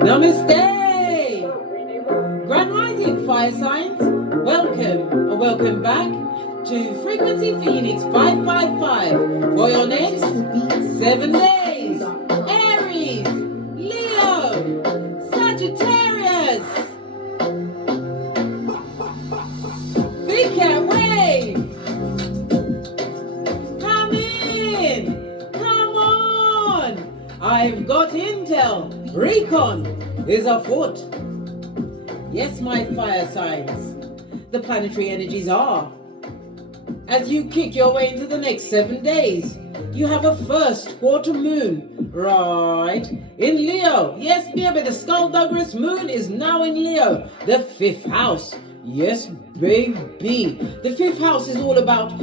Namaste! Grand Rising Fire Signs, welcome back to Frequency Phoenix 555 for your next 7 days. Aries, Leo, Sagittarius. Big cat wave. Come in. Come on. I've got intel. Recon is afoot. Yes, my fire signs, the planetary energies are. As you kick your way into the next 7 days, you have a first quarter moon, right, in Leo. Yes, baby, the Skullduggerous moon is now in Leo, the 5th house. Yes, baby. The 5th house is all about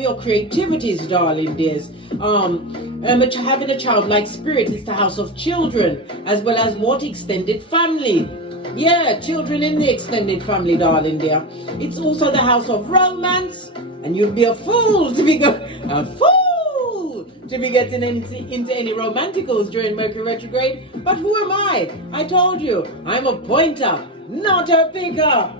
your creativities, darling dears. Having a childlike spirit is the house of children, as well as what extended family. Yeah, children in the extended family, darling dear. It's also the house of romance, and you'd be a fool to be getting into any romanticals during Mercury retrograde. But who am I? I told you, I'm a pointer, not a picker.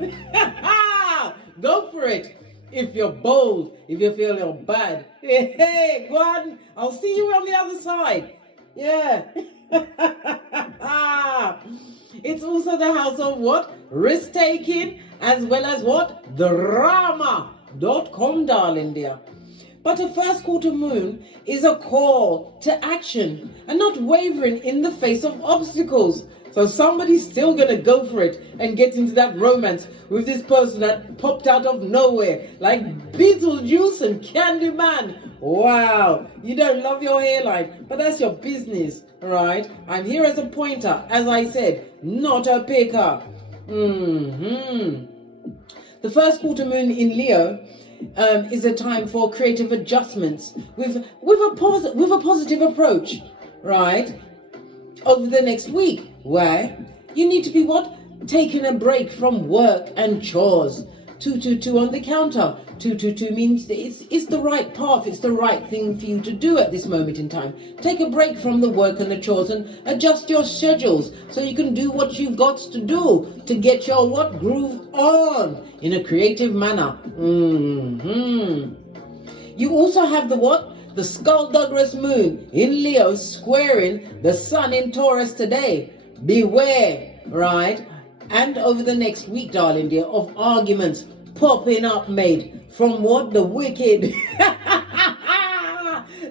Go for it. If you're bold, if you feel you're bad. Hey, go on. I'll see you on the other side. Yeah. It's also the house of what? Risk-taking, as well as what? Drama.com, darling dear. But a first quarter moon is a call to action and not wavering in the face of obstacles. So somebody's still going to go for it and get into that romance with this person that popped out of nowhere like Beetlejuice and Candyman. Wow, you don't love your hairline, but that's your business, right? I'm here as a pointer, as I said, not a picker. The first quarter moon in Leo is a time for creative adjustments with a positive approach, right? Over the next week, where you need to be what? Taking a break from work and chores. 222 on the counter. 222 means it's the right path, it's the right thing for you to do at this moment in time. Take a break from the work and the chores and adjust your schedules so you can do what you've got to do to get your what? Groove on in a creative manner. You also have the what? The Skullduggerous moon in Leo squaring the sun in Taurus today. Beware, right? And over the next week, darling dear, of arguments popping up, mate, from what? The wicked.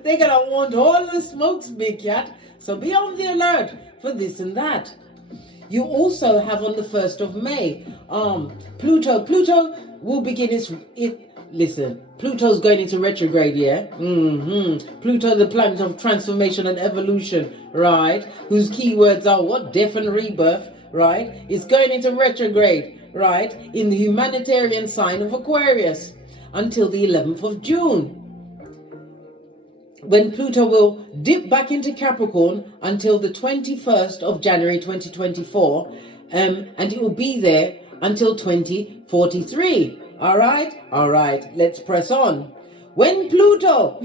They're gonna want all the smokes, big cat. So be on the alert for this and that. You also have on the 1st of May, Pluto. Pluto will begin listen, Pluto's going into retrograde, yeah? Pluto, the planet of transformation and evolution, right? Whose keywords are what? Death and rebirth, right? It's going into retrograde, right? In the humanitarian sign of Aquarius until the 11th of June. When Pluto will dip back into Capricorn until the 21st of January 2024, and it will be there until 2043. All right, let's press on. When Pluto,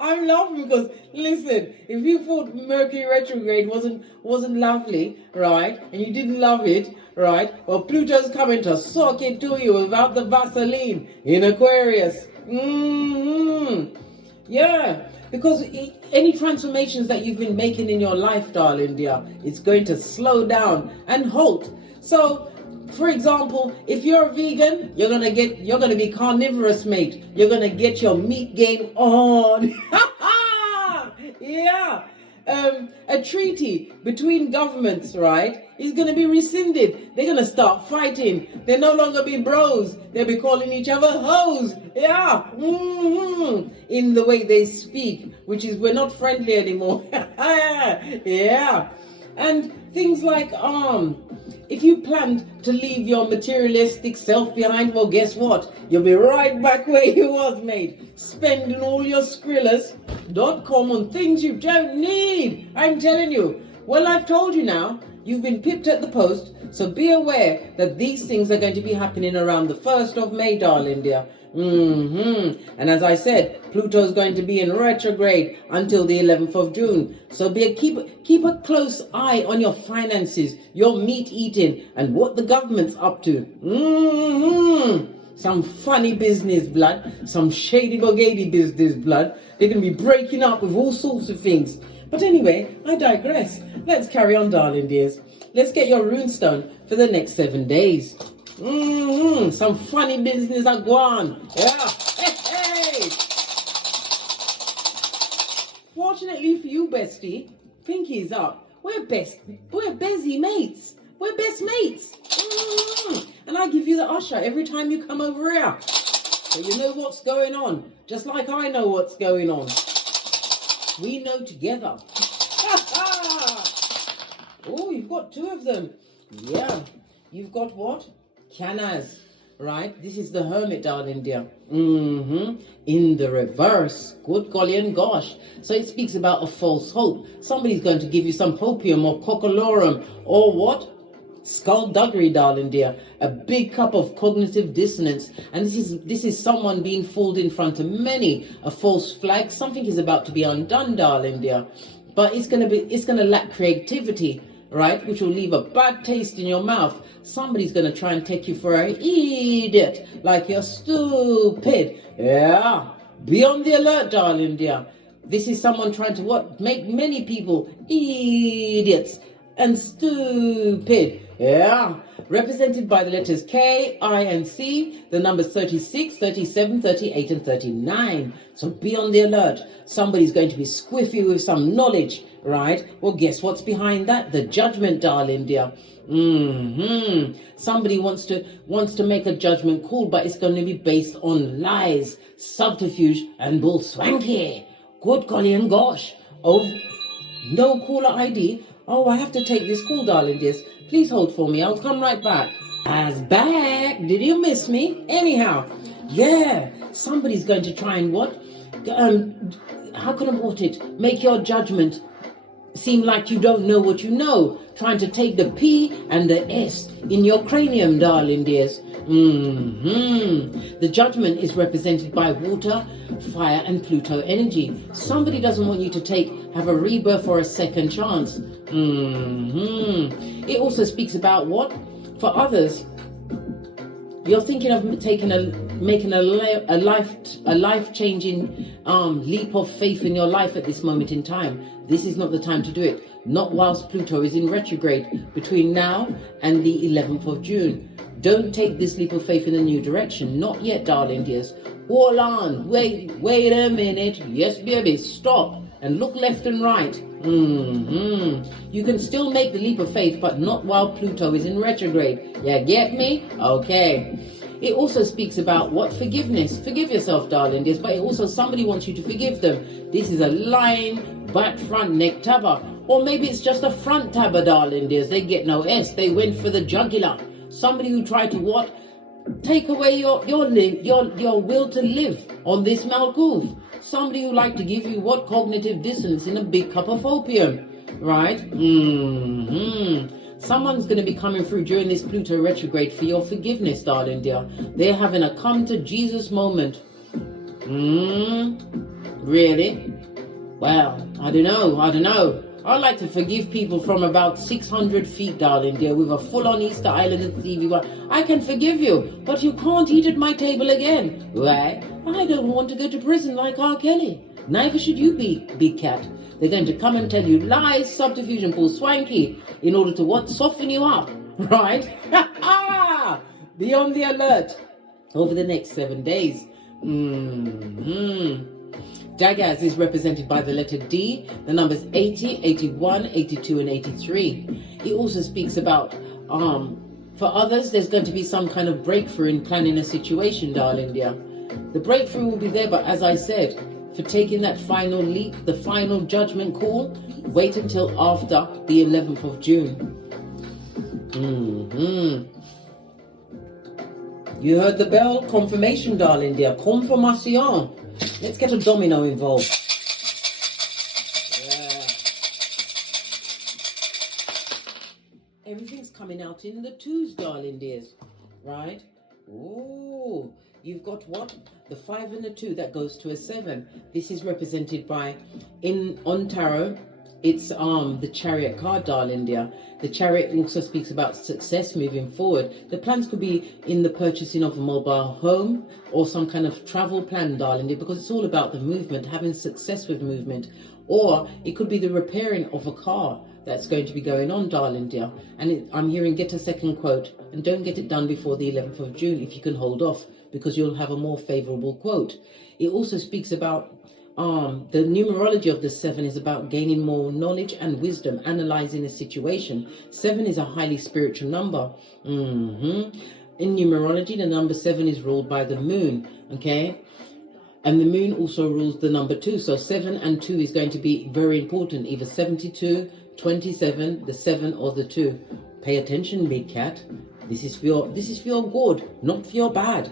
I'm laughing because, listen, if you thought Mercury retrograde wasn't lovely, right, and you didn't love it, right, well, Pluto's coming to sock it to you without the Vaseline in Aquarius. Yeah, because any transformations that you've been making in your life, darling dear, it's going to slow down and halt. So, for example, if you're a vegan, you're gonna be carnivorous, mate. You're gonna get your meat game on. Yeah. A treaty between governments, right, is gonna be rescinded. They're gonna start fighting. They'll no longer be bros. They'll be calling each other hoes. Yeah. In the way they speak, which is we're not friendly anymore. Yeah. And things like if you planned to leave your materialistic self behind, well, guess what? You'll be right back where you was, mate. Spending all your Skrillers.com on things you don't need. I'm telling you. Well, I've told you now. You've been pipped at the post, So be aware that these things are going to be happening around the 1st of May, darling dear. And as I said, Pluto is going to be in retrograde until the 11th of June. So keep a close eye on your finances, your meat eating, and what the government's up to. Some funny business, blood. Some shady bogady business, blood. They're going to be breaking up with all sorts of things. But anyway, I digress. Let's carry on, darling dears. Let's get your runestone for the next 7 days. Some funny business are going. Yeah. Hey. Fortunately for you, bestie, Pinky's up. We're busy mates. We're best mates. And I give you the usher every time you come over here. So you know what's going on. Just like I know what's going on. We know together. Oh, you've got 2 of them. Yeah. You've got what? Canas. Right? This is the Hermit, darling dear. In the reverse. Good golly and gosh. So it speaks about a false hope. Somebody's going to give you some hopium or cockalorum or what? Skullduggery, darling dear. A big cup of cognitive dissonance. And this is someone being fooled in front of many. A false flag. Something is about to be undone, darling dear. But it's gonna lack creativity, right? Which will leave a bad taste in your mouth. Somebody's gonna try and take you for an idiot, like you're stupid. Yeah. Be on the alert, darling dear. This is someone trying to what? Make many people idiots and stupid. Yeah. Represented by the letters K, I, and C, the numbers 36, 37, 38, and 39. So be on the alert. Somebody's going to be squiffy with some knowledge, right? Well, guess what's behind that? The judgment, darling dear. Somebody wants to make a judgment call, but it's going to be based on lies, subterfuge, and bull swanky. Good golly and gosh. Oh, no caller ID. Oh, I have to take this call, darling dears. Please hold for me. I'll come right back. As back. Did you miss me? Anyhow, yeah. Somebody's going to try and what? How can I put it? Make your judgment seem like you don't know what you know. Trying to take the P and the S in your cranium, darling dears. The judgment is represented by water, fire, and Pluto energy. Somebody doesn't want you to have a rebirth or a second chance. It also speaks about what? For others, you're thinking of making a life-changing leap of faith in your life at this moment in time. This is not the time to do it. Not whilst Pluto is in retrograde between now and the 11th of June. Don't take this leap of faith in a new direction. Not yet, darling dears. Hold on. Wait a minute. Yes, baby. Stop and look left and right. You can still make the leap of faith, but not while Pluto is in retrograde. Yeah, get me? Okay. It also speaks about what? Forgiveness. Forgive yourself, darling dears, but it also somebody wants you to forgive them. This is a lying back, front, neck tabber. Or maybe it's just a front tabber, darling dears. They get no S. They went for the jugular. Somebody who tried to what? Take away your will to live on this Malkuth. Somebody who like to give you what? Cognitive dissonance in a big cup of opium. Right? Someone's going to be coming through during this Pluto retrograde for your forgiveness, darling dear. They're having a come to Jesus moment. Really? Well, I don't know. I like to forgive people from about 600 feet, darling dear, with a full-on Easter Island TV one. I can forgive you, but you can't eat at my table again. Why? I don't want to go to prison like R. Kelly. Neither should you be, big cat. They're going to come and tell you lies, subterfuge, and pull swanky in order to what? Soften you up, right? Be on the alert over the next 7 days. Daggaz is represented by the letter D, the numbers 80, 81, 82, and 83. It also speaks about, for others, there's going to be some kind of breakthrough in planning a situation, darling dear. The breakthrough will be there, but as I said, for taking that final leap, the final judgment call, wait until after the 11th of June. You heard the bell? Confirmation, darling dear. Confirmation. Let's get a domino involved. Yeah. Everything's coming out in the twos, darling dears, right? Ooh, you've got what? The 5 and the 2, that goes to a 7. This is represented by, on tarot, it's the Chariot card, darling dear. The Chariot also speaks about success moving forward. The plans could be in the purchasing of a mobile home or some kind of travel plan, darling dear, because it's all about the movement, having success with movement. Or it could be the repairing of a car that's going to be going on, darling dear. And I'm hearing get a second quote, and don't get it done before the 11th of June if you can hold off, because you'll have a more favorable quote. It also speaks about the numerology of the 7 is about gaining more knowledge and wisdom, analyzing a situation. 7 is a highly spiritual number. In numerology, the number 7 is ruled by the moon, okay? And the moon also rules the number 2. So 7 and 2 is going to be very important, either 72, 27, the 7 or the 2. Pay attention, big cat. This is for your good, not for your bad.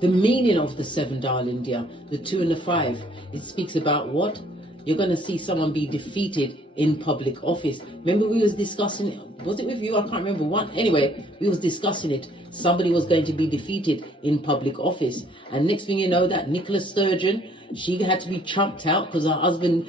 The meaning of the 7, darling dear, the 2 and the 5, it speaks about what? You're going to see someone be defeated in public office. Remember we was discussing it, was it with you? I can't remember one. Anyway, we was discussing it. Somebody was going to be defeated in public office. And next thing you know, that Nicola Sturgeon, she had to be chucked out because her husband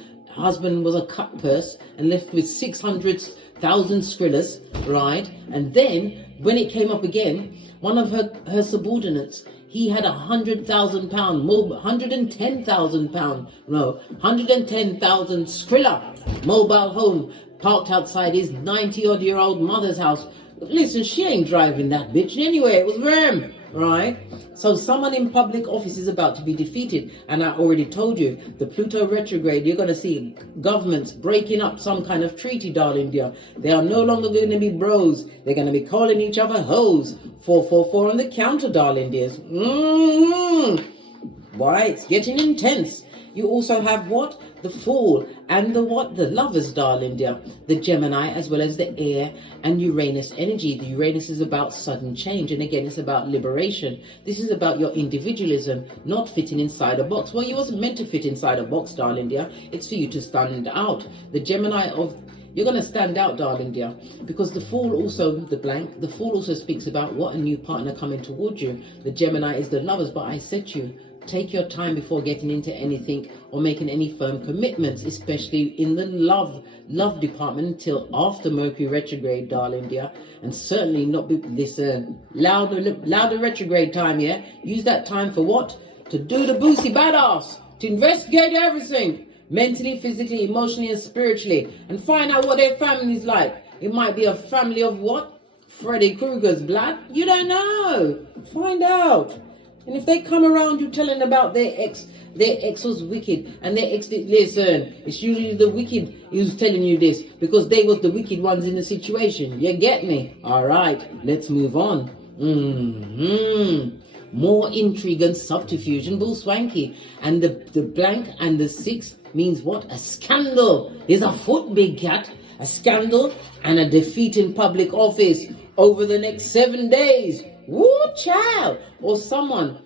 was a cut purse and left with 600,000 skrillers, right? And then when it came up again, one of her subordinates, he had £110,000 skrilla mobile home parked outside his 90-odd-year-old mother's house. Listen, she ain't driving that bitch anyway. It was them, right? So someone in public office is about to be defeated. And I already told you, the Pluto retrograde, you're going to see governments breaking up some kind of treaty, darling dear. They are no longer going to be bros. They're going to be calling each other hoes. 444 on the counter, darling dears. Why, it's getting intense. You also have what? The Fool and the what? The Lovers, darling dear. The Gemini as well as the Air and Uranus energy. The Uranus is about sudden change, and again it's about liberation. This is about your individualism, not fitting inside a box. Well, you wasn't meant to fit inside a box, darling dear. It's for you to stand out. The Gemini you're going to stand out, darling dear, because the Fool also, the Fool also speaks about what? A new partner coming towards you. The Gemini is the Lovers, but I said to you, take your time before getting into anything or making any firm commitments, especially in the love department until after Mercury retrograde, darling dear. And certainly not listen, louder retrograde time, yeah? Use that time for what? To do the boosie badass, to investigate everything, mentally, physically, emotionally, and spiritually, and find out what their family's like. It might be a family of what? Freddy Krueger's blood? You don't know. Find out. And if they come around you telling about their ex was wicked, and their ex did, listen, it's usually the wicked who's telling you this, because they was the wicked ones in the situation. You get me? All right, let's move on. More intrigue and subterfuge and bull swanky. And the blank and the 6 means what? A scandal is afoot, big cat. A scandal and a defeat in public office over the next 7 days. Woo, child. Or someone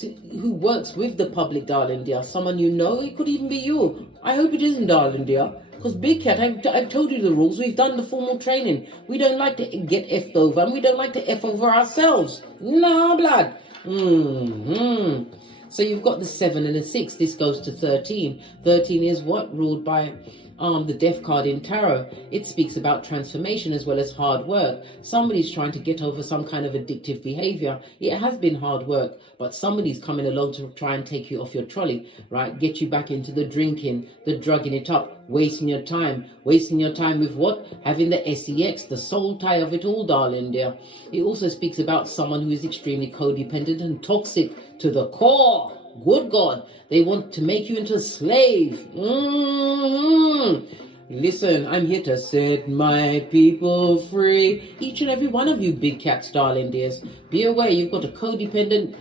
who works with the public, darling dear. Someone you know. It could even be you. I hope it isn't, darling dear. Because big cat, I've told you the rules. We've done the formal training. We don't like to get effed over, and we don't like to F over ourselves. No, blood. So you've got the 7 and the 6. This goes to 13. 13 is what? Ruled by the Death card in tarot. It speaks about transformation as well as hard work. Somebody's trying to get over some kind of addictive behavior. It has been hard work, but somebody's coming along to try and take you off your trolley, right? Get you back into the drinking, the drugging it up, wasting your time. Wasting your time with what? Having the sex, the soul tie of it all, darling dear. It also speaks about someone who is extremely codependent and toxic to the core. Good God, they want to make you into a slave. Listen, I'm here to set my people free. Each and every one of you big cats, darling dears. Be aware, you've got a codependent,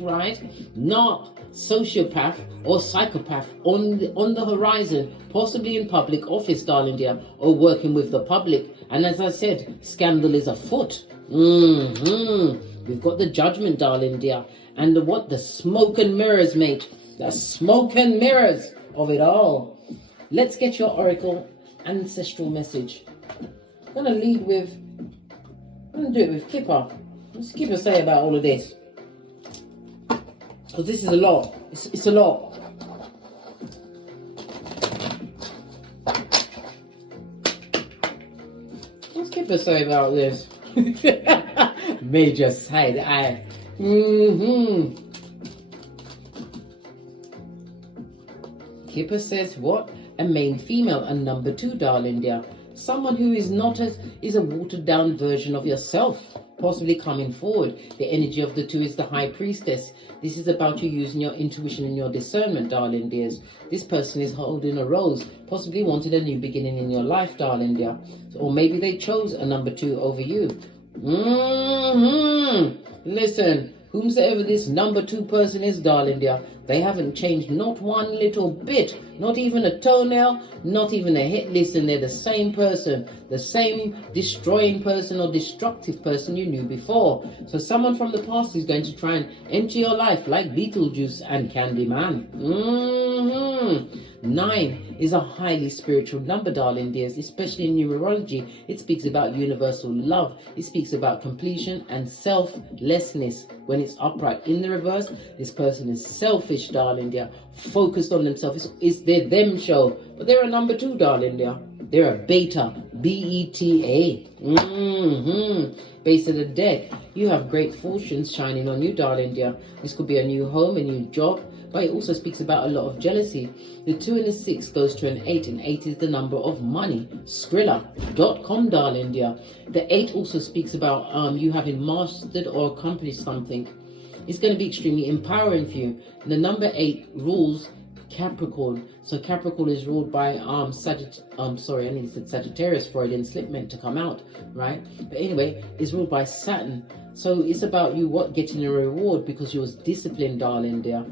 right? Not sociopath or psychopath on the horizon, possibly in public office, darling dear, or working with the public. And as I said, scandal is afoot. We've got the Judgment, darling dear. And the smoke and mirrors, mate. The smoke and mirrors of it all. Let's get your oracle ancestral message. I'm going to lead with, I'm going to do it with Kipper. What's Kipper say about all of this? Because this is a lot. It's a lot. What's Kipper say about this? Major side eye. Kipper says what? A main female, a number 2, darling dear. Someone who is not is a watered down version of yourself, possibly coming forward. The energy of the 2 is the High Priestess. This is about you using your intuition and your discernment, darling dears. This person is holding a rose, possibly wanted a new beginning in your life, darling dear. Or maybe they chose a number 2 over you. Listen, whomsoever this number 2 person is, darling dear, they haven't changed not one little bit, not even a toenail, not even a hit. Listen, they're the same person, the same destroying person or destructive person you knew before. So someone from the past is going to try and enter your life like Beetlejuice and Candyman. 9 is a highly spiritual number, darling dears, especially in numerology. It speaks about universal love. It speaks about completion and selflessness. When it's upright in the reverse, this person is selfish, darling dear, focused on themselves. It's their them show. But they're a number 2, darling dear. They're a beta, B-E-T-A. Base of the deck. You have great fortunes shining on you, darling dear. This could be a new home, a new job, but it also speaks about a lot of jealousy. The 2 and the 6 goes to an 8, and 8 is the number of money. Skrilla.com, darling dear. The 8 also speaks about you having mastered or accomplished something. It's going to be extremely empowering for you. And the number 8 rules Capricorn. So Capricorn is ruled by Sagittarius. Freudian slip meant to come out, right? But anyway, it's ruled by Saturn. So it's about you getting a reward because you was disciplined, darling dear.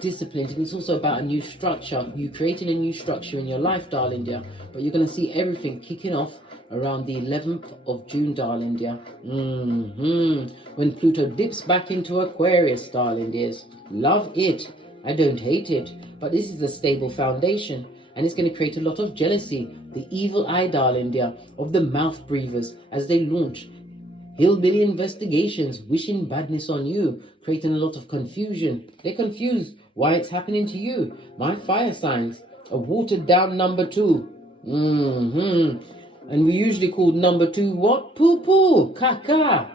Disciplined. And it's also about a new structure. You creating a new structure in your life, darling dear. But you're going to see everything kicking off around the 11th of June, darling dear. When Pluto dips back into Aquarius, darling dears. Love it. I don't hate it. But this is a stable foundation. And it's going to create a lot of jealousy. The evil eye, darling dear, of the mouth breathers as they launch hillbilly investigations, wishing badness on you, creating a lot of confusion. They're confused why it's happening to you. My fire signs, a watered down number 2. And we usually call number 2 what? Poo-poo, caca.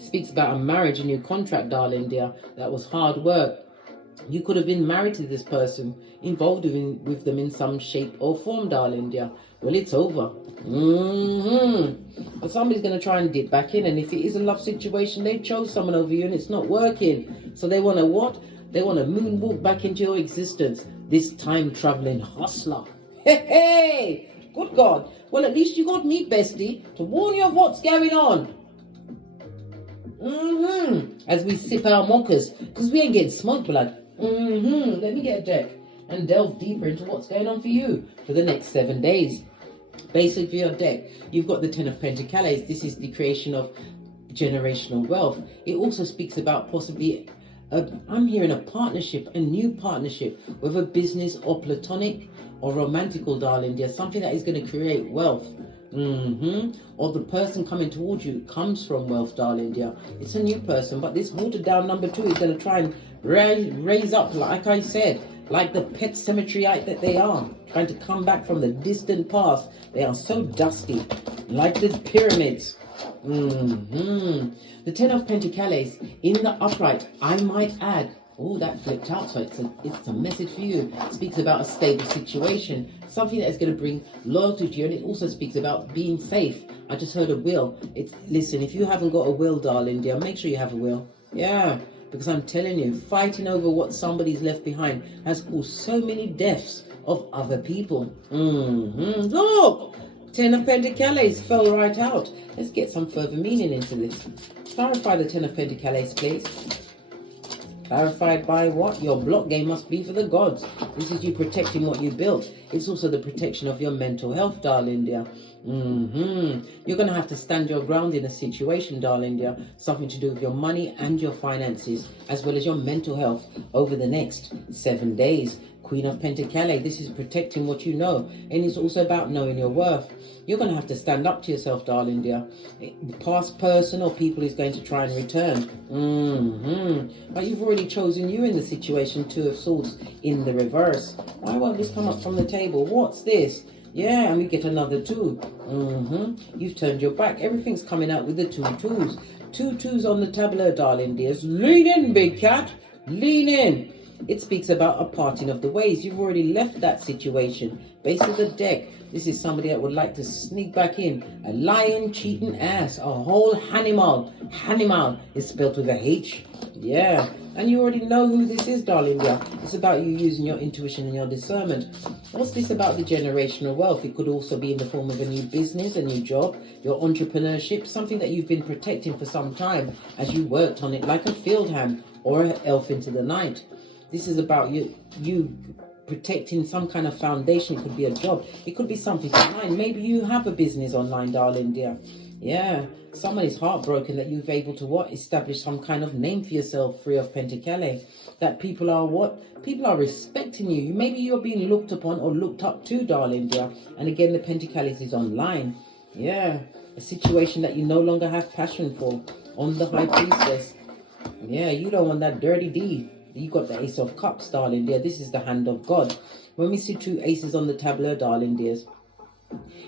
Speaks about a marriage, a new contract, darling dear. That was hard work. You could have been married to this person, involved with them in some shape or form, darling dear. Well, it's over. But somebody's going to try and dip back in, and if it is a love situation, they chose someone over you and it's not working. So they want to what? They want to moonwalk back into your existence. This time-traveling hustler. Hey! Good God. Well, at least you got me, bestie, to warn you of what's going on. As we sip our mochas, because we ain't getting smoke blood. Let me get a deck and delve deeper into what's going on for you for the next 7 days. Basically, for your deck, you've got the 10 of Pentacles. This is the creation of generational wealth. It also speaks about possibly, I'm hearing a partnership, a new partnership, whether business or platonic or romantical, darling dear, something that is going to create wealth. Or the person coming towards you comes from wealth, darling dear. It's a new person, but this watered down number 2 is going to try and raise up, like I said, like the pet cemeteryite that they are, trying to come back from the distant past. They are so dusty, like the pyramids. The 10 of Pentacles in the upright, I might add. Oh, that flipped out, so it's a message for you. It speaks about a stable situation, something that is going to bring loyalty to you, and it also speaks about being safe. I just heard a will. Listen, if you haven't got a will, darling dear, make sure you have a will. Yeah, because I'm telling you, fighting over what somebody's left behind has caused so many deaths of other people. Look! 10 of Pentacles fell right out. Let's get some further meaning into this. Clarify the 10 of Pentacles, please. Clarified by what? Your block game must be for the gods. This is you protecting what you built. It's also the protection of your mental health, darling dear. You're going to have to stand your ground in a situation, darling dear. Something to do with your money and your finances, as well as your mental health over the next 7 days. Queen of Pentacles, this is protecting what you know. And it's also about knowing your worth. You're going to have to stand up to yourself, darling dear. The past person or people is going to try and return. But you've already chosen you in the situation. Two of Swords in the reverse. Why won't this come up from the table? What's this? Yeah, and we get another 2. You've turned your back. Everything's coming out with the 2 twos. 2 twos on the tableau, darling dears. Lean in, big cat. Lean in. It speaks about a parting of the ways. You've already left that situation. Base of the deck. This is somebody that would like to sneak back in. A lion, cheating ass. A whole animal. Animal is spelled with a H. Yeah. And you already know who this is, darling. Yeah. It's about you using your intuition and your discernment. What's this about the generational wealth? It could also be in the form of a new business, a new job, your entrepreneurship, something that you've been protecting for some time as you worked on it like a field hand or an elf into the night. This is about you protecting some kind of foundation. It could be a job. It could be something online. Maybe you have a business online, darling dear. Yeah. Someone is heartbroken that you've able to what? Establish some kind of name for yourself, 3 of Pentacles. That people are what? People are respecting you. Maybe you're being looked upon or looked up to, darling dear. And again, the Pentacles is online. Yeah. A situation that you no longer have passion for. On the High Priestess. Yeah, you don't want that dirty deed. You got the Ace of Cups, darling dear. This is the hand of God. When we see 2 aces on the tableau, darling dears,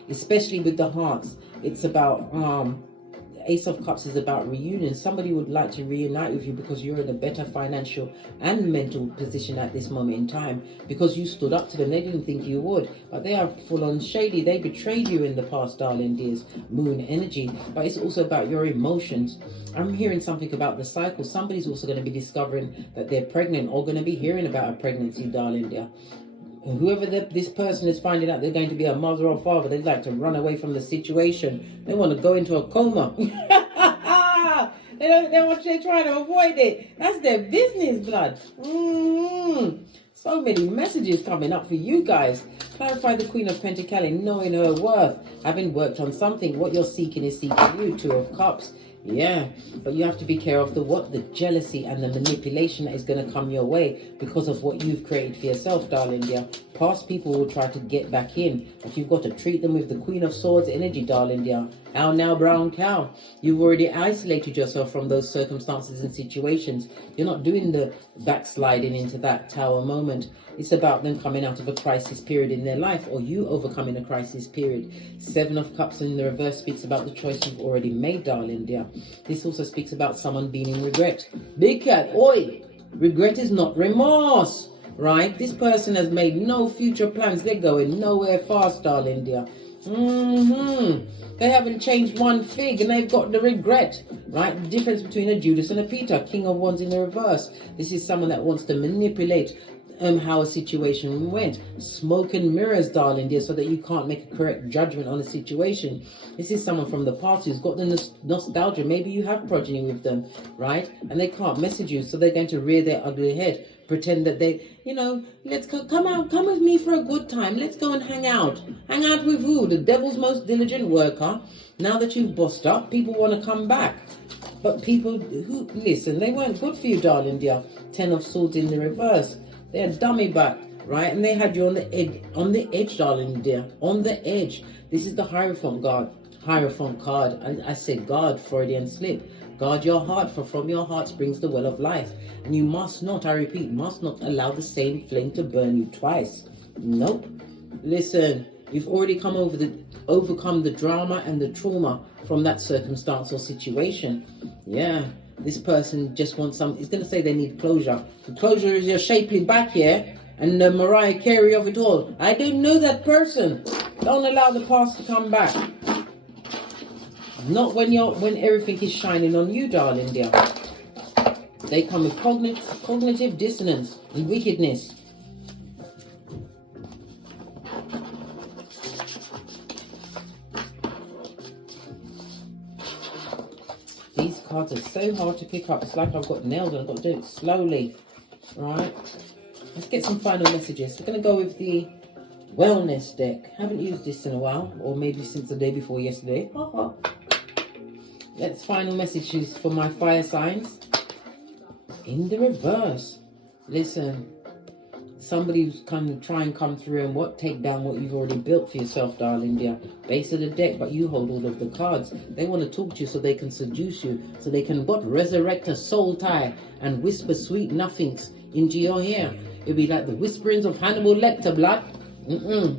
especially with the hearts, it's about Ace of Cups is about reunion. Somebody would like to reunite with you because you're in a better financial and mental position at this moment in time, because you stood up to them. They didn't think you would, but they are full on shady. They betrayed you in the past, darling dears. Moon energy. But it's also about your emotions. I'm hearing something about the cycle. Somebody's also going to be discovering that they're pregnant, or going to be hearing about a pregnancy, darling dear. Whoever this person is finding out they're going to be a mother or father, they'd like to run away from the situation. They want to go into a coma. They're trying to avoid it. That's their business, blood. So many messages coming up for you guys. Clarify the Queen of Pentacles, knowing her worth. Having worked on something, what you're seeking is seeking you. 2 of Cups. Yeah, but you have to be careful of the jealousy and the manipulation that is going to come your way because of what you've created for yourself, darling dear. Past people will try to get back in, but you've got to treat them with the Queen of Swords energy, darling dear. How now, brown cow? You've already isolated yourself from those circumstances and situations. You're not doing the backsliding into that tower moment. It's about them coming out of a crisis period in their life, or you overcoming a crisis period. 7 of Cups in the reverse speaks about the choice you've already made, darling dear. This also speaks about someone being in regret. Big cat, oi! Regret is not remorse, right? This person has made no future plans. They're going nowhere fast, darling dear. They haven't changed one fig and they've got the regret, right? The difference between a Judas and a Peter. King of Wands in the reverse. This is someone that wants to manipulate how a situation went. Smoke and mirrors, darling dear, so that you can't make a correct judgment on a situation. This is someone from the past who's got the nostalgia. Maybe you have progeny with them, right? And they can't message you, so they're going to rear their ugly head. Pretend that they, let's go, come with me for a good time. Let's go and hang out. Hang out with who? The devil's most diligent worker. Now that you've bossed up, people want to come back. But people who, listen, they weren't good for you, darling dear. 10 of Swords in the reverse. They're dummy back, right? And they had you on the edge, darling dear. On the edge. This is the Hierophant card. I said guard, Freudian slip. Guard your heart, for from your heart springs the well of life. And you must not, I repeat, must not allow the same flame to burn you twice. Nope. Listen, you've already overcome the drama and the trauma from that circumstance or situation. Yeah. This person just wants he's going to say they need closure. The closure is your shapely back here and the Mariah Carey of it all. I don't know that person. Don't allow the past to come back. Not when everything is shining on you, darling dear. They come with cognitive dissonance and wickedness. These cards are so hard to pick up. It's like I've got nails and I've got to do it slowly. Right? Let's get some final messages. We're going to go with the Wellness deck. Haven't used this in a while, or maybe since the day before yesterday. Let's final messages for my fire signs. In the reverse. Listen, somebody who's try and come through and take down what you've already built for yourself, darling dear. Base of the deck, but you hold all of the cards. They want to talk to you so they can seduce you, so they can resurrect a soul tie and whisper sweet nothings into your ear. It'll be like the whisperings of Hannibal Lecter, blood.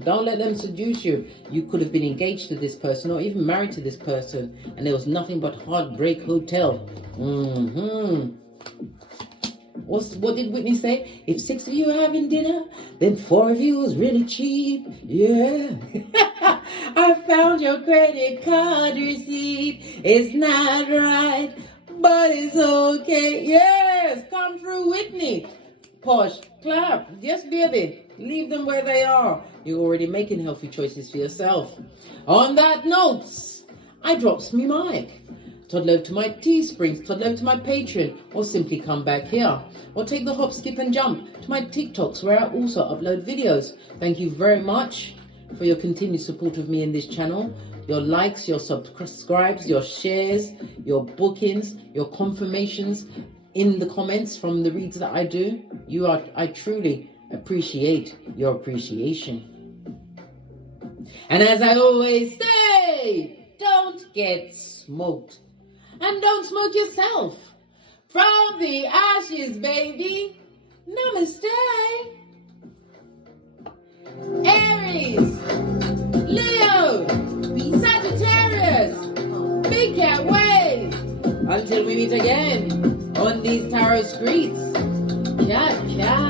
Don't let them seduce you. You could have been engaged to this person or even married to this person, and there was nothing but Heartbreak Hotel. What did Whitney say? If 6 of you are having dinner, then 4 of you is really cheap. Yeah. I found your credit card receipt. It's not right, but it's okay. Yes, come through, Whitney. Posh, clap. Yes, baby. Leave them where they are. You're already making healthy choices for yourself. On that note, I drops me mic. Toddle over to my Teesprings, toddle over to my Patreon, or simply come back here. Or take the hop, skip and jump to my TikToks where I also upload videos. Thank you very much for your continued support of me in this channel. Your likes, your subscribes, your shares, your bookings, your confirmations in the comments from the reads that I do. I truly appreciate your appreciation. And as I always say, don't get smoked. And don't smoke yourself. From the ashes, baby. Namaste. Aries, Leo, Sagittarius, big cat wave. Until we meet again on these tarot streets. Cat, cat.